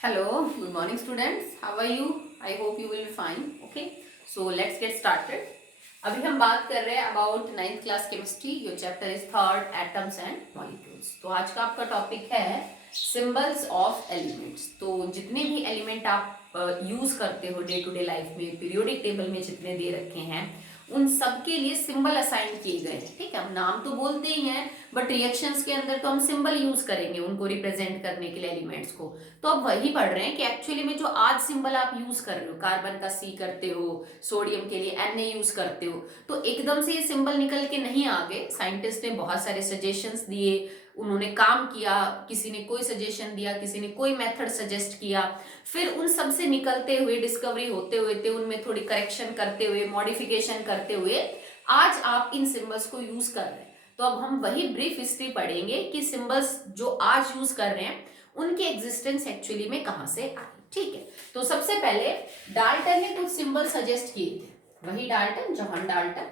Hello, good morning students. How are you? I hope you will be fine. Okay, so let's get started. अभी हम बात कर रहे हैं about ninth class chemistry. Your chapter is third atoms and molecules. तो आज का आपका टॉपिक है सिंबल्स ऑफ एलिमेंट्स. तो जितने भी एलिमेंट आप यूज करते हो डे टू डे लाइफ में, पीरियोडिक टेबल में जितने दे रखे हैं, उन सब के लिए सिंबल असाइन किए गए हैं. ठीक है, हम नाम तो बोलते ही हैं बट रिएक्शंस के अंदर तो हम सिंबल यूज करेंगे उनको रिप्रेजेंट करने के लिए एलिमेंट्स को. तो अब वही पढ़ रहे हैं कि एक्चुअली में जो आज सिंबल आप यूज कर रहे हो, कार्बन का सी करते हो, सोडियम के लिए Na यूज करते हो, तो एकदम से ये सिंबल निकल के नहीं आ गए. साइंटिस्ट ने बहुत सारे सजेशंस दिए, उन्होंने काम किया, किसी ने कोई सजेशन दिया, किसी ने कोई मेथड सजेस्ट किया, फिर उन सब से निकलते हुए डिस्कवरी होते हुए थे, उनमें थोड़ी करेक्शन करते हुए, मॉडिफिकेशन करते हुए आज आप इन सिंबल्स को यूज कर रहे हैं. तो अब हम वही ब्रीफ हिस्ट्री पढ़ेंगे कि सिंबल्स जो आज यूज कर रहे हैं उनकी एग्जिस्टेंस एक्चुअली में कहां से आई. ठीक है, तो सबसे पहले डाल्टन ने कुछ सिंबल सजेस्ट किए थे. वही Dalton, John Dalton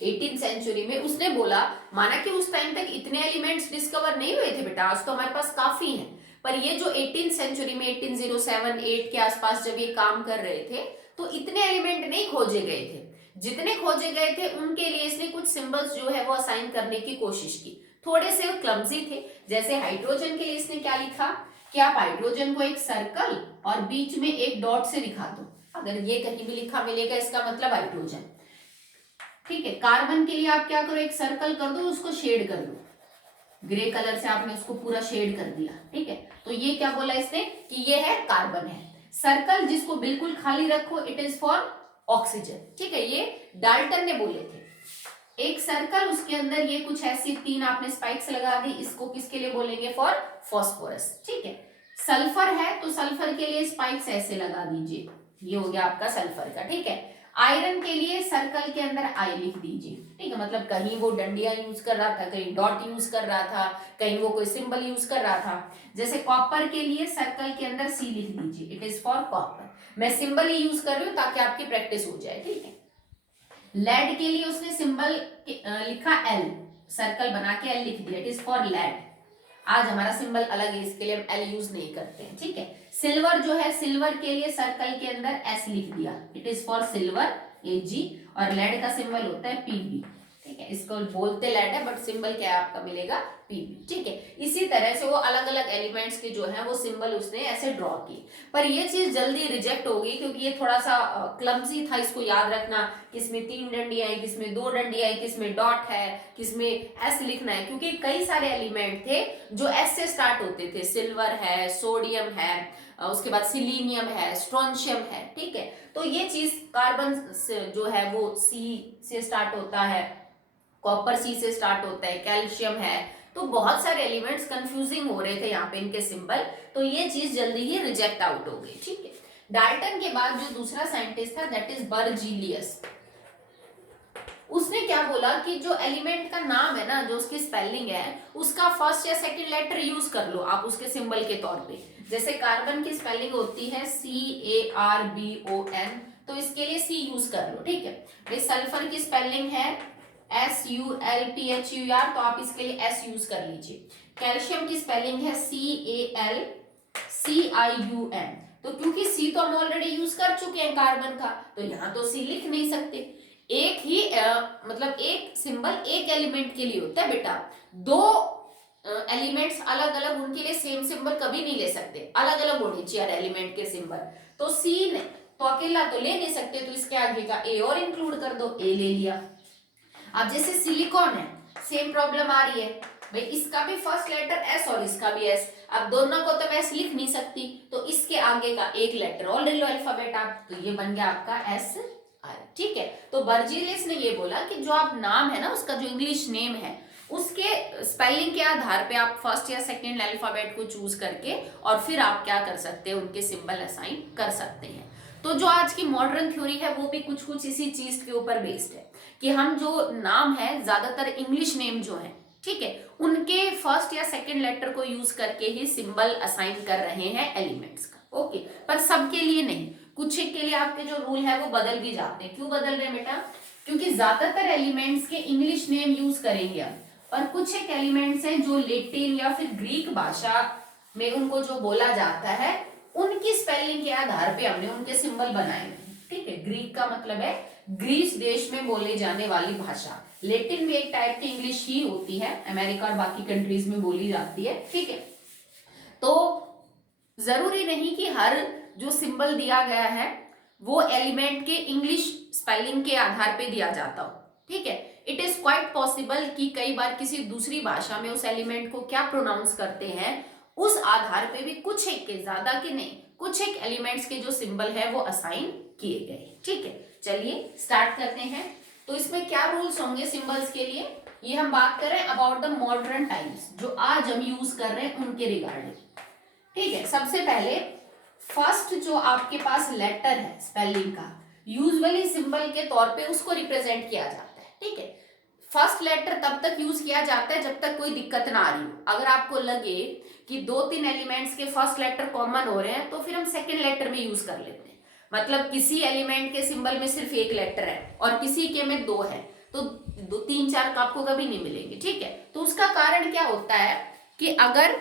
18th century में उसने बोला, माना कि उस टाइम तक इतने एलिमेंट्स डिस्कवर नहीं हुए थे बेटा, आज तो हमारे पास काफी हैं, पर ये जो 18th सेंचुरी में 1807-8 के आसपास जब ये काम कर रहे थे तो इतने एलिमेंट नहीं खोजे गए थे. जितने खोजे गए थे उनके लिए इसने कुछ सिंबल्स जो है वो असाइन करने की कोशिश की. थोड़े से क्लमजी थे. जैसे हाइड्रोजन के लिए इसने क्या लिखा कि आप हाइड्रोजन को एक सर्कल और बीच में एक डॉट से दिखा दो. अगर ये कहीं भी लिखा मिलेगा इसका मतलब हाइड्रोजन. ठीक है, कार्बन के लिए आप क्या करो, एक सर्कल कर दो, उसको शेड कर दो, ग्रे कलर से आपने उसको पूरा शेड कर दिया. ठीक है, तो ये क्या बोला इसने कि ये है कार्बन है. सर्कल जिसको बिल्कुल खाली रखो, इट इज फॉर ऑक्सीजन. ठीक है, ये डाल्टन ने बोले थे. एक सर्कल, उसके अंदर ये कुछ ऐसी 3 आपने स्पाइक्स लगा दी, इसको किसके लिए बोलेंगे, फॉर फॉस्फोरस. ठीक है, सल्फर है तो सल्फर के लिए स्पाइक्स ऐसे लगा दीजिए, ये हो गया आपका सल्फर का. ठीक है, आयरन के लिए सर्कल के अंदर आई लिख दीजिए. ठीक है, मतलब कहीं वो डंडिया यूज कर रहा था, कहीं डॉट यूज कर रहा था, कहीं वो कोई सिंबल यूज कर रहा था. जैसे कॉपर के लिए सर्कल के अंदर सी लिख दीजिए, इट इज फॉर कॉपर. मैं सिंबल ही यूज कर रही हूँ ताकि आपकी प्रैक्टिस हो जाए. ठीक है, लेड के लिए उसने सिंबल लिखा एल, सर्कल बना के एल लिख दिया, इट इज फॉर लेड. आज हमारा सिंबल अलग है, इसके लिए हम एल यूज नहीं करते हैं. ठीक है, सिल्वर जो है, सिल्वर के लिए सर्कल के अंदर एस लिख दिया, इट इज फॉर सिल्वर, एजी. और लेड का सिंबल होता है पीबी. ठीक है, इसको बोलते लेड है बट सिंबल क्या आपका मिलेगा, पीबी. ठीक है, इसी तरह से वो अलग अलग एलिमेंट्स के जो है वो सिंबल उसने ऐसे ड्रॉ किए. पर ये चीज जल्दी रिजेक्ट हो गई क्योंकि ये थोड़ा सा क्लमजी था. इसको याद रखना, किसमें 3 डंडियां है, किसमें 2 डंडियां है, किसमें डॉट है, किसमें एस लिखना है, क्योंकि कई सारे एलिमेंट थे जो एस से स्टार्ट होते थे. सिल्वर है, सोडियम है, उसके बाद सिलीनियम है, स्ट्रोंशियम है. ठीक है, तो ये चीज कार्बन जो है वो सी से स्टार्ट होता है, कॉपर सी से स्टार्ट होता है, कैल्शियम है. तो बहुत सारे एलिमेंट्स कंफ्यूजिंग हो रहे थे यहाँ पे इनके सिंबल, तो ये चीज जल्दी ही रिजेक्ट आउट हो गई. ठीक है, डाल्टन के बाद जो दूसरा साइंटिस्ट था दैट इज बर्जीलियस. उसने क्या बोला कि जो एलिमेंट का नाम है ना, जो उसकी स्पेलिंग है, उसका फर्स्ट या सेकंड लेटर यूज कर लो आप उसके सिंबल के तौर पे. जैसे कार्बन की स्पेलिंग होती है CARBON, तो इसके लिए सी यूज कर लो. ठीक है, भाई सल्फर की स्पेलिंग है SULPHUR, तो आप इसके लिए S यूज कर लीजिए. कैल्शियम की स्पेलिंग है CALCIUM, तो क्योंकि सी तो हम ऑलरेडी यूज कर चुके हैं कार्बन का, तो यहाँ तो सी लिख नहीं सकते. एक ही मतलब एक सिंबल एक एलिमेंट के लिए होता है बेटा. 2 एलिमेंट्स अलग अलग, उनके लिए सेम सिंबल कभी नहीं ले सकते, अलग अलग होने चाहिए एलिमेंट के सिंबल. तो सी ने तो अकेला तो ले नहीं सकते, तो इसके आगे का ए और इंक्लूड कर दो, ए ले लिया. अब जैसे सिलिकॉन है, सेम प्रॉब्लम आ रही है भाई, इसका भी फर्स्ट लेटर एस और इसका भी एस. अब दोनों को तो मैं एस लिख नहीं सकती, तो इसके आगे का एक लेटर और ले लो अल्फाबेट आप, तो ये बन गया आपका एस आई. ठीक है, तो बर्जीलियस ने ये बोला कि जो आप नाम है ना, उसका जो इंग्लिश नेम है, उसके स्पेलिंग के आधार पे आप फर्स्ट या सेकंड अल्फाबेट को चूज करके और फिर आप क्या कर सकते हैं, उनके सिंबल असाइन कर सकते हैं. तो जो आज की मॉडर्न थ्योरी है वो भी कुछ कुछ इसी चीज के ऊपर बेस्ड है कि हम जो नाम है, ज्यादातर इंग्लिश नेम जो है, ठीक है, उनके फर्स्ट या सेकंड लेटर को यूज करके ही सिंबल असाइन कर रहे हैं एलिमेंट्स का. ओके, पर सबके लिए नहीं, कुछ एक के लिए आपके जो रूल है वो बदल भी जाते हैं. क्यों बदल रहे हैं बेटा, क्योंकि ज्यादातर एलिमेंट्स के इंग्लिश नेम यूज करेंगे आप, पर कुछ एक एलिमेंट्स हैं जो लैटिन या फिर ग्रीक भाषा में उनको जो बोला जाता है उनकी स्पेलिंग के आधार पे हमने उनके सिंबल बनाए हैं। ठीक है, ग्रीक का मतलब है ग्रीस देश में बोले जाने वाली भाषा। लेटिन भी एक टाइप की इंग्लिश ही होती है, अमेरिका और बाकी कंट्रीज में बोली जाती है। ठीक है, तो जरूरी नहीं कि हर जो सिंबल दिया गया है वो एलिमेंट के इंग्लिश स्पेलिंग के आधार पे दिया जाता हो। ठीक है, इट इज क्वाइट पॉसिबल कि कई बार किसी दूसरी भाषा में उस एलिमेंट को क्या प्रोनाउंस करते हैं उस आधार पे भी कुछ एक के, ज्यादा के नहीं, कुछ एक एलिमेंट्स के जो सिंबल है वो असाइन किए गए। ठीक है, चलिए स्टार्ट करते हैं। तो इसमें क्या रूल्स होंगे सिंबल्स के लिए, ये हम बात कर रहे हैं अबाउट द मॉडर्न टाइम्स, जो आज हम यूज कर रहे हैं उनके रिगार्डिंग। ठीक है, सबसे पहले फर्स्ट जो आपके पास लेटर है स्पेलिंग का, यूजुअली सिंबल के तौर पे उसको रिप्रेजेंट किया जाता है। ठीक है, फर्स्ट लेटर तब तक यूज किया जाता है जब तक कोई दिक्कत ना आ रही हो। अगर आपको लगे कि 2-3 एलिमेंट्स के फर्स्ट लेटर कॉमन हो रहे हैं तो फिर हम सेकंड लेटर में यूज कर लेते हैं। मतलब किसी एलिमेंट के सिंबल में सिर्फ एक लेटर है और किसी के में 2 है, तो 2, 3, 4 आपको कभी नहीं मिलेंगे। ठीक है, तो उसका कारण क्या होता है कि अगर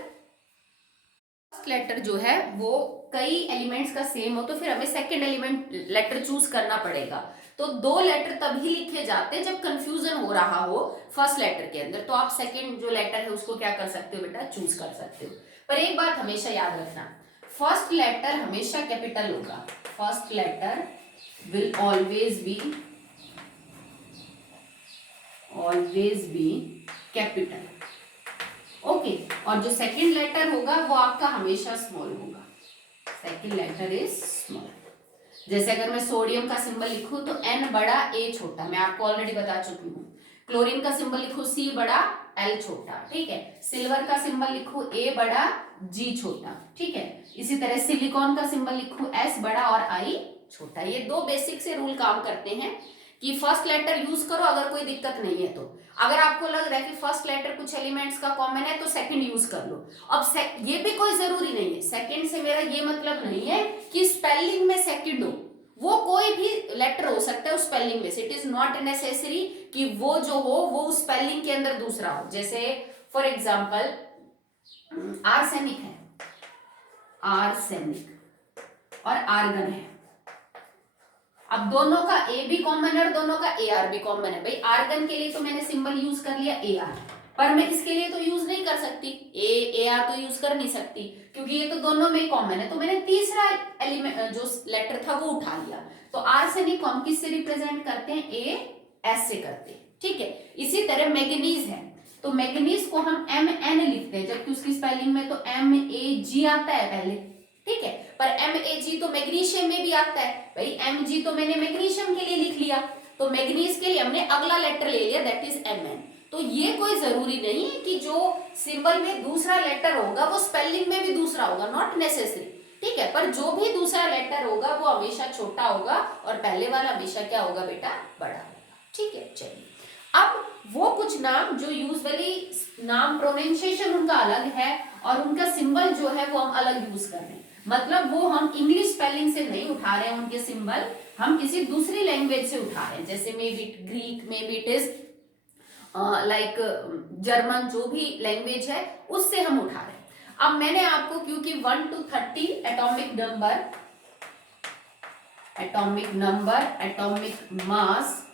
फर्स्ट लेटर जो है वो कई एलिमेंट्स का सेम हो तो फिर हमें सेकंड एलिमेंट लेटर चूज करना पड़ेगा। तो 2 लेटर तभी लिखे जाते हैं जब कंफ्यूजन हो रहा हो फर्स्ट लेटर के अंदर, तो आप सेकंड जो लेटर है उसको क्या कर सकते हो बेटा, चूज कर सकते हो। पर एक बात हमेशा याद रखना, फर्स्ट लेटर हमेशा कैपिटल होगा। First letter will always be capital. Okay, और जो सेकंड लेटर होगा वो आपका हमेशा स्मॉल होगा। Second letter is small. जैसे अगर मैं सोडियम का सिंबल लिखूं तो N बड़ा A छोटा, मैं आपको ऑलरेडी बता चुकी हूँ। क्लोरीन का सिंबल लिखूं C बड़ा L छोटा। ठीक है, सिल्वर का सिंबल लिखूं A बड़ा G छोटा। ठीक है, इसी तरह सिलिकॉन का सिंबल लिखूं S बड़ा और I छोटा। ये 2 बेसिक से रूल काम करते हैं कि फर्स्ट लेटर यूज करो अगर कोई दिक्कत नहीं है तो। अगर आपको लग रहा है कि फर्स्ट लेटर कुछ एलिमेंट्स का कॉमन है तो सेकंड यूज कर लो। अब ये भी कोई जरूरी नहीं है, सेकंड से मेरा ये मतलब नहीं है कि स्पेलिंग में सेकंड हो, वो कोई भी लेटर हो सकता है उस स्पेलिंग में से। इट इज नॉट नेसेसरी कि वो जो हो वो स्पेलिंग के अंदर दूसरा हो। जैसे फॉर एग्जाम्पल आर्सेनिक है, आर्सेनिक और आर्गन है। अब दोनों का ए भी कॉमन है और दोनों का ए आर भी कॉमन है। भाई आर्गन के लिए तो मैंने सिंबल यूज कर लिया ए आर, पर मैं इसके लिए तो यूज नहीं कर सकती, ए आर तो यूज कर नहीं सकती क्योंकि ये तो दोनों में कॉमन है। तो मैंने तीसरा एलिमेंट जो लेटर था वो उठा लिया। तो आर्सेनिक को हम किससे रिप्रेजेंट करते हैं, ए एस से करते हैं। ठीक है, इसी तरह मैग्नीज है तो मैग्नीज को हम एम एन लिखते हैं, जबकि उसकी स्पेलिंग में तो MAG आता है पहले। ठीक है, पर MAG तो मैग्नीशियम में भी आता है। भाई MG तो मैंने मैग्नीशियम के लिए लिख लिया, तो मैग्नीज के लिए हमने अगला लेटर ले लिया, दैट इज MN। तो ये कोई जरूरी नहीं है कि जो सिंबल में दूसरा लेटर होगा वो स्पेलिंग में भी दूसरा होगा, नॉट नेसेसरी। ठीक है, पर जो भी दूसरा लेटर होगा वो हमेशा छोटा होगा और पहले वाला हमेशा क्या होगा बेटा, बड़ा होगा। ठीक है, चलिए अब वो कुछ नाम जो यूजुअली नाम प्रोनाउंसिएशन उनका अलग है और उनका सिंबल जो है वो हम अलग यूज कर रहे हैं। मतलब वो हम इंग्लिश स्पेलिंग से नहीं उठा रहे हैं उनके सिंबल, हम किसी दूसरी लैंग्वेज से उठा रहे हैं। जैसे may be Greek, may be it is like German, जो भी लैंग्वेज है उससे हम उठा रहे हैं। अब मैंने आपको क्योंकि 1 to 30 atomic number, atomic mass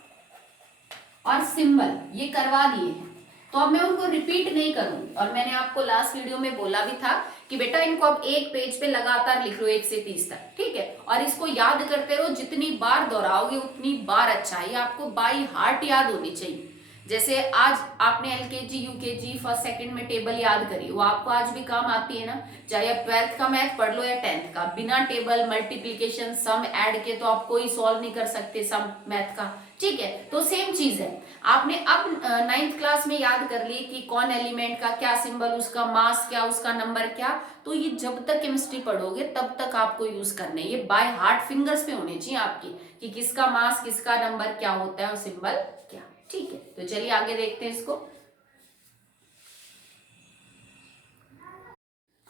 और सिंबल ये करवा दिए हैं, तो अब मैं उनको रिपीट नहीं करूंगी। और मैंने आपको लास्ट वीडियो में बोला भी था कि बेटा इनको अब एक पेज पे लगातार लिख लो 1 से 30 तक। ठीक है, और इसको याद करते रहो, जितनी बार दोहराओगे उतनी बार अच्छा है। ये आपको बाय हार्ट याद होनी चाहिए। जैसे आज आपने LKG UKG फर्स्ट सेकंड में टेबल याद करी, वो आपको आज भी काम आती है ना। चाहे आप 12th का मैथ पढ़ लो या 10th का, बिना टेबल, मल्टीप्लीकेशन, सम, ऐड के तो आप कोई सॉल्व नहीं कर सकते सम मैथ का। ठीक है, तो सेम चीज है, आपने अब 9th क्लास में याद कर ली कि कौन एलिमेंट का क्या सिंबल, उसका मास क्या, उसका नंबर क्या। तो ये जब तक केमिस्ट्री पढ़ोगे तब तक आपको यूज करने, ये बाय हार्ट फिंगर्स पे होने चाहिए आपकी कि किसका मास, किसका नंबर क्या होता है और सिंबल क्या। ठीक है, तो चलिए आगे देखते हैं इसको।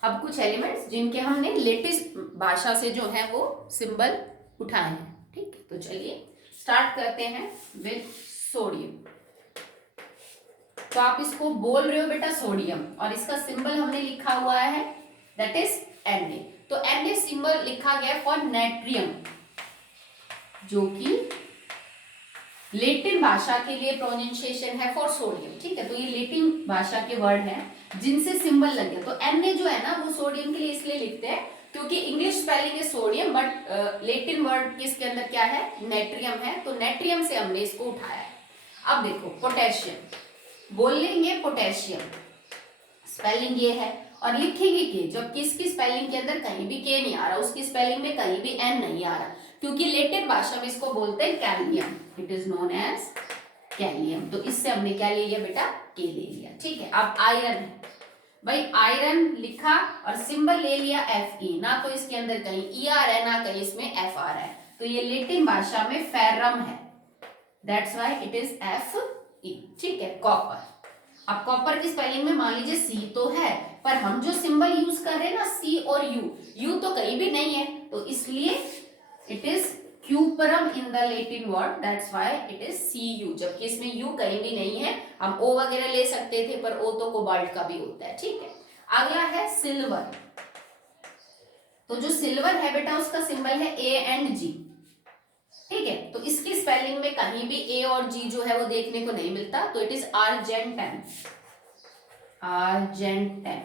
अब कुछ एलिमेंट्स जिनके हमने लेटेस्ट भाषा से जो है वो सिंबल उठाए हैं। ठीक है, तो चलिए स्टार्ट करते हैं विद सोडियम। तो आप इसको बोल रहे हो बेटा सोडियम, और इसका सिंबल हमने लिखा हुआ है दैट इज Na। तो Na सिंबल लिखा गया फॉर नेट्रियम, जो कि लेटिन भाषा के लिए प्रोनाउंसिएशन है फॉर सोडियम। ठीक है, तो ये लेटिन भाषा के वर्ड हैं जिनसे सिंबल लग गया। तो Na जो है ना वो सोडियम के लिए इसलिए लिखते हैं क्योंकि इंग्लिश स्पेलिंग है सोडियम, बट लेटिन वर्ड किसके अंदर क्या है, नेट्रियम है, तो नेट्रियम से हमने इसको उठाया है। अब देखो पोटेशियम, बोल लेंगे पोटेशियम, स्पेलिंग ये है, और लिखेंगे के, जबकि इसकी स्पेलिंग के अंदर कहीं भी के नहीं आ रहा, उसकी स्पेलिंग में कहीं भी एन नहीं आ रहा, क्योंकि लेटिन भाषा में इसको बोलते हैं कैलियम, इट इज नोन एज कैलियम। तो इससे हमने क्या ले लिया बेटा, के ले लिया। ठीक है, अब आयरन है भाई, आयरन लिखा और सिंबल ले लिया Fe, ना तो इसके अंदर कहीं Er है ना कहीं इसमें Fr है, तो ये लेटिन भाषा में फेरम है, that's why it is Fe। ठीक है, कॉपर, अब कॉपर की स्पेलिंग में मान लीजिए सी तो है, पर हम जो सिंबल यूज कर रहे हैं ना सी और यू तो कहीं भी नहीं है, तो इसलिए it is cuprum in the Latin word, that's why it is Cu, जबकि इसमें यू कहीं भी नहीं है। हम ओ वगैरह ले सकते थे, पर ओ तो कोबाल्ट का भी होता है। ठीक है, अगला है सिल्वर। तो जो सिल्वर है बेटा उसका सिंबल है A एंड G। ठीक है, तो इसकी स्पेलिंग में कहीं भी A और G जो है वो देखने को नहीं मिलता, तो इट इज आर्जेंटन, आर्जेंटन।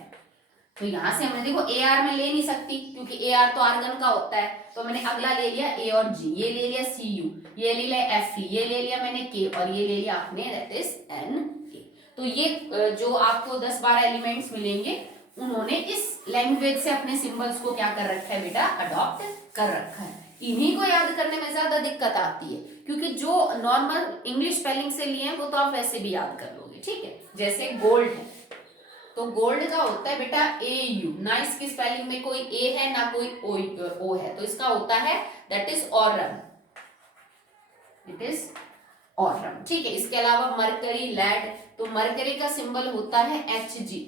तो यहां से हमने देखो AR में ले नहीं सकती क्योंकि AR तो आर्गन का होता है, तो मैंने अगला ले लिया A और G, ये ले लिया Cu, ये ले लिया Fe, ये ले लिया मैंने K, और ये ले लिया आपने दैट इज Na। तो ये जो आपको 10-12 एलिमेंट्स मिलेंगे, उन्होंने इस लैंग्वेज से अपने सिंबल्स को क्या कर रखा है बेटा, अडॉप्ट कर रखा है। इन्हीं को याद करने में ज्यादा दिक्कत आती है, क्योंकि जो नॉर्मल इंग्लिश स्पेलिंग से लिए हैं वो तो आप वैसे भी याद कर लोगे। ठीक है, जैसे गोल्ड है, तो गोल्ड का होता है बेटा AU, ना इसकी स्पेलिंग में कोई A है ना कोई O है, तो इसका होता है that is Aurum, it is Aurum. ठीक है, इसके अलावा मरकरी, लेड, तो मरकरी का सिंबल होता है Hg,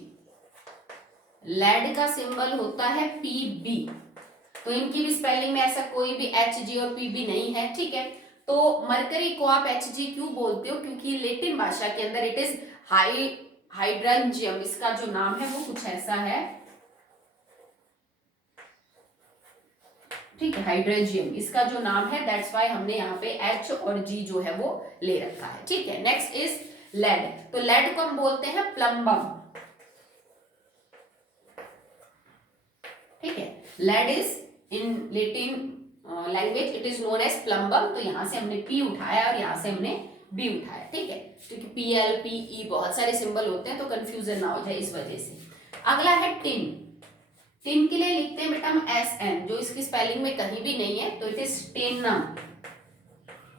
लेड का सिंबल होता है Pb, तो इनकी भी स्पेलिंग में ऐसा कोई भी Hg और Pb नहीं है। ठीक है, तो मरकरी को आप Hg क्यों बोलते हो, क्योंकि लेटिन भाषा के अंदर इट इज हाइड्रेंजियम, इसका जो नाम है वो कुछ ऐसा है। ठीक है, हाइड्रेंजियम इसका जो नाम है, दैट्स व्हाई हमने यहाँ पे H और G जो है वो ले रखा है। ठीक है, नेक्स्ट इज लेड। तो लेड को हम बोलते हैं प्लम्बम। ठीक है, lead is in Latin language it is known as plumbum. तो यहां से हमने P उठाया और यहां से हमने B उठाया। ठीक है, क्योंकि PL PE बहुत सारे सिंबल होते हैं, तो कंफ्यूजन ना हो जाए इस वजह से। अगला है टिन। टिन के लिए लिखते हैं बेटा हम SN, जो इसकी स्पेलिंग में कहीं भी नहीं है, तो it is stannum,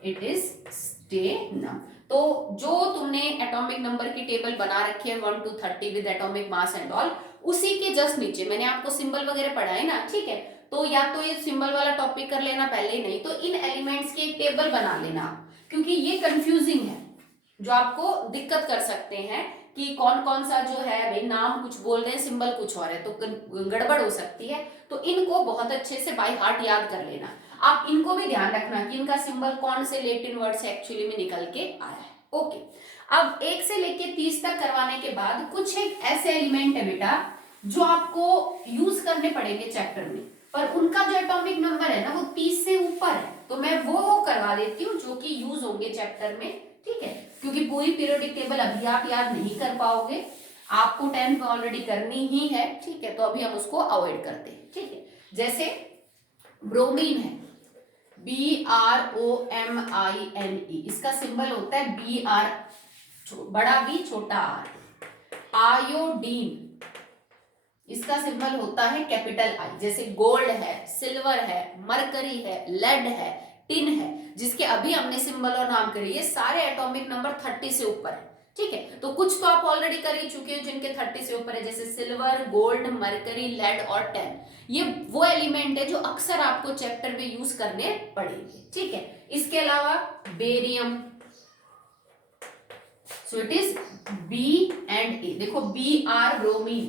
it is stannum. तो जो तुमने एटॉमिक नंबर की टेबल बना रखी है 1 to 30 with atomic mass and all, उसी के जस्ट नीचे मैंने आपको सिंबल वगैरह पढ़ाए ना। ठीक है, तो या तो ये सिंबल वाला टॉपिक कर लेना पहले, नहीं तो इन एलिमेंट्स की एक टेबल बना लेना, क्योंकि ये कंफ्यूजिंग है, जो आपको दिक्कत कर सकते हैं कि कौन कौन सा जो है भाई नाम कुछ बोल रहे हैं सिंबल कुछ और है, तो गड़बड़ हो सकती है। तो इनको बहुत अच्छे से बाय हार्ट याद कर लेना। आप इनको भी ध्यान रखना कि इनका सिंबल कौन से लेटिन वर्ड से एक्चुअली में निकल के आया है। ओके, अब 1 से लेके 30 तक करवाने के बाद कुछ एक ऐसे एलिमेंट है बेटा जो आपको यूज करने पड़ेंगे चैप्टर में, पर उनका जो एटॉमिक नंबर है ना वो 30 से ऊपर है, तो मैं वो करवा देती हूँ जो कि यूज होंगे चैप्टर में। ठीक है, क्योंकि पूरी पीरियोडिक टेबल अभी आप याद नहीं कर पाओगे, आपको 10 में ऑलरेडी करनी ही है। ठीक है, तो अभी हम उसको अवॉइड करते हैं। ठीक है, जैसे ब्रोमीन है, BROMINE, इसका सिंबल होता है BR, बड़ा बी छोटा R। आयोडीन, इसका सिंबल होता है कैपिटल I। जैसे गोल्ड है, सिल्वर है, मरकरी है, लेड है, टिन है, जिसके अभी हमने सिंबल और नाम करे, ये सारे एटॉमिक नंबर 30 से ऊपर है। ठीक है, तो कुछ तो आप ऑलरेडी कर ही चुके हो जिनके 30 से ऊपर है, जैसे सिल्वर, गोल्ड, मरकरी, लेड और टिन। ये वो एलिमेंट है जो अक्सर आपको चैप्टर में यूज करने पड़ेंगे। ठीक है, इसके अलावा barium, so it is B and A। देखो BR bromine,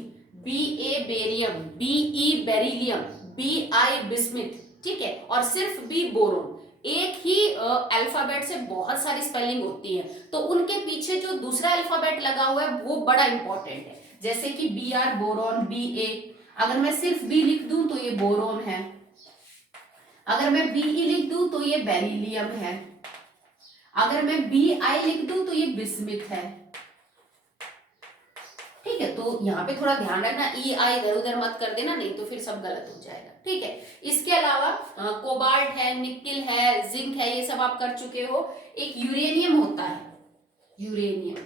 BA barium, BE beryllium, BI bismuth. ठीक है, और सिर्फ B बोरोन। एक ही अल्फाबेट से बहुत सारी स्पेलिंग होती है, तो उनके पीछे जो दूसरा अल्फाबेट लगा हुआ है वो बड़ा इंपॉर्टेंट है, जैसे कि BR बोरोन, BA। अगर मैं सिर्फ बी लिख दूं तो ये बोरोन है, अगर मैं बीई लिख दूं तो ये बेरिलियम है, अगर मैं बीआई लिख दूं तो ये बिस्मिथ है। ठीक है, तो यहाँ पे थोड़ा ध्यान रखना, ई आई इधर उधर मत कर देना, नहीं तो फिर सब गलत हो जाएगा। ठीक है, इसके अलावा कोबाल्ट है, निकिल है, जिंक है, ये सब आप कर चुके हो। एक यूरेनियम होता है, यूरेनियम,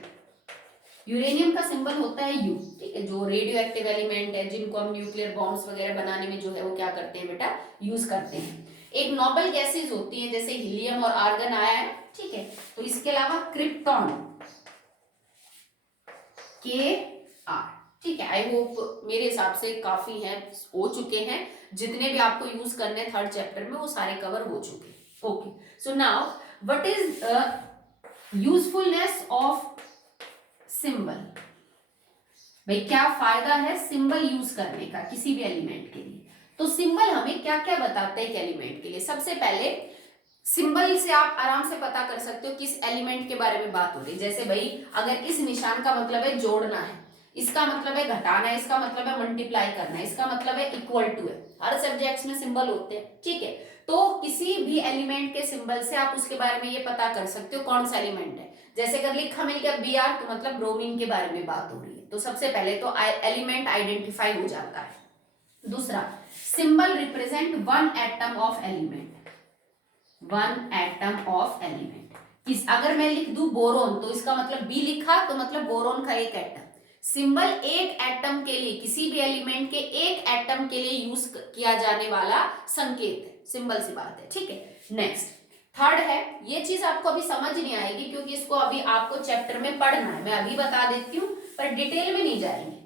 यूरेनियम का सिंबल होता है यू। ठीक है, जो रेडियो एक्टिव एलिमेंट है जिनको हम न्यूक्लियर बॉम्ब्स वगैरह बनाने में जो है वो क्या करते हैं बेटा, यूज करते हैं। एक नोबल गैसेज होती है जैसे हीलियम और आर्गन आया है। ठीक है, तो इसके अलावा क्रिप्टॉन, के आर। ठीक है, आई होप मेरे हिसाब से काफी हैं, हो चुके हैं, जितने भी आपको यूज करने थर्ड चैप्टर में वो सारे कवर हो चुके। Okay, so now what is usefulness of symbol. भाई क्या फायदा है सिंबल यूज करने का किसी भी एलिमेंट के लिए। तो सिंबल हमें क्या क्या बताते हैं एक एलिमेंट के लिए। सबसे पहले सिंबल से आप आराम से पता कर सकते हो किस एलिमेंट के बारे में बात हो रही है। जैसे भाई अगर इस निशान का मतलब है जोड़ना है, इसका मतलब है घटाना है, इसका मतलब है मल्टीप्लाई करना है, इसका मतलब है इक्वल टू है। हर सब्जेक्ट्स में सिंबल होते हैं। ठीक है, तो किसी भी एलिमेंट के सिंबल से आप उसके बारे में ये पता कर सकते हो कौन सा एलिमेंट है। जैसे अगर लिखा मिल गया बी आर तो मतलब ब्रोमीन के बारे में बात हो रही है, तो सबसे पहले तो एलिमेंट आइडेंटिफाई हो जाता है। दूसरा, symbol represent one atom of element, one atom of element. इस अगर मैं लिख दूं बोरोन तो इसका मतलब बी लिखा तो मतलब बोरोन का एक एटम। सिंबल एक एटम के लिए, किसी भी एलिमेंट के एक एटम के लिए यूज किया जाने वाला संकेत है, सिंबल सी बात है। ठीक है, नेक्स्ट थर्ड है, ये चीज आपको अभी समझ नहीं आएगी क्योंकि इसको अभी आपको चैप्टर में पढ़ना है, मैं अभी बता देती हूं पर डिटेल में नहीं जाएंगे।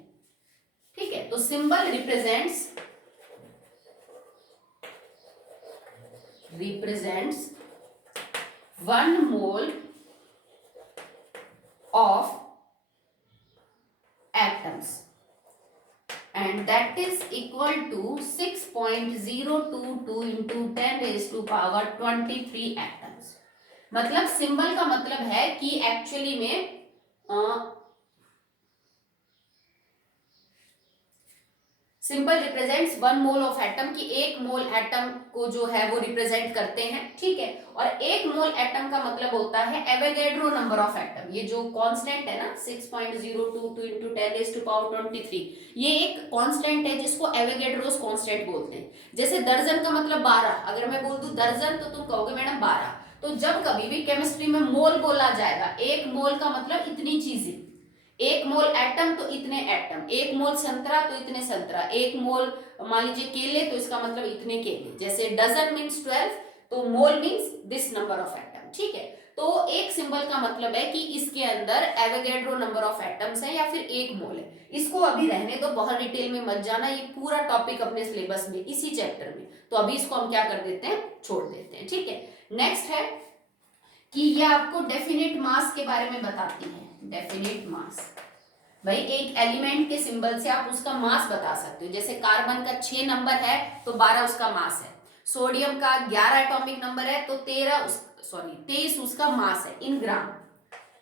ठीक है, तो symbol represents one mole of atoms and that is equal to 6.022 into 10 raised to power 23 atoms। मतलब सिंबल का मतलब है कि एक्चुअली में symbol represents one mole of atom, की एक मोल एटम को जो है वो रिप्रेजेंट करते हैं। ठीक है, और एक मोल एटम का मतलब होता है एवोगैड्रो नंबर ऑफ एटम। ये जो कांस्टेंट है ना 6.022 into 10 raised to power 23, ये एक कांस्टेंट है जिसको एवोगैड्रोस कांस्टेंट बोलते हैं। जैसे दर्जन का मतलब 12, अगर मैं बोल दूं दर्जन तो तुम कहोगे मैडम 12। तो जब कभी भी केमिस्ट्री में मोल बोला जाएगा, एक मोल का मतलब इतनी चीजें, एक मोल एटम तो इतने एटम, एक मोल संतरा तो इतने संतरा, एक मोल मान लीजिए केले तो इसका मतलब इतने केले। जैसे डजन मीन्स 12 तो mole means this number of atom. ठीक है, तो एक सिंबल का मतलब है कि इसके अंदर एवोगैड्रो नंबर ऑफ एटम्स है या फिर एक मोल है। इसको अभी रहने दो, बहुत डिटेल में मत जाना, ये पूरा टॉपिक अपने सिलेबस में इसी चैप्टर में, तो अभी इसको हम क्या कर देते हैं, छोड़ देते हैं। ठीक है, नेक्स्ट है कि ये आपको डेफिनेट मास के बारे में बताती है। डेफिनेट मास, भाई एक एलिमेंट के सिंबल से आप उसका मास बता सकते हो। जैसे कार्बन का 6 नंबर है तो 12 उसका मास है, सोडियम का 11 एटॉमिक नंबर है तो 23 उसका मास है इन ग्राम।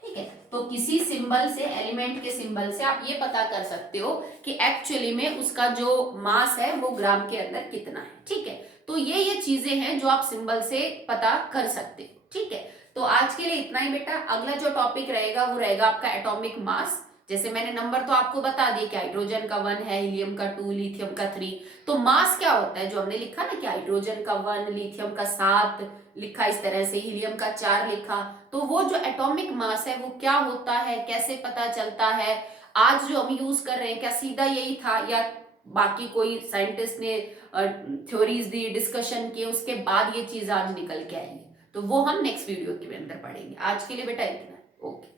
ठीक है, तो किसी सिंबल से, एलिमेंट के सिंबल से आप ये पता कर सकते हो कि एक्चुअली में उसका जो मास है वो ग्राम के अंदर कितना है। ठीक है, तो ये चीजें हैं जो आप सिंबल से पता कर सकते हो। ठीक है, तो आज के लिए इतना ही बेटा। अगला जो टॉपिक रहेगा वो रहेगा आपका एटॉमिक मास। जैसे मैंने नंबर तो आपको बता दिए कि हाइड्रोजन का 1 है, हीलियम का 2, लिथियम का 3। तो मास क्या होता है जो हमने लिखा ना कि हाइड्रोजन का 1, लिथियम का 7 लिखा, इस तरह से हीलियम का 4 लिखा, तो वो जो एटॉमिक मास है वो क्या होता है, कैसे पता चलता है, आज जो हम यूज कर रहे हैं क्या सीधा यही था या बाकी कोई साइंटिस्ट ने थ्योरीज दी, डिस्कशन किए, उसके बाद ये चीज आज निकल के आई है, तो वो हम नेक्स्ट वीडियो के अंदर पढ़ेंगे। आज के लिए बेटा इतना, ओके।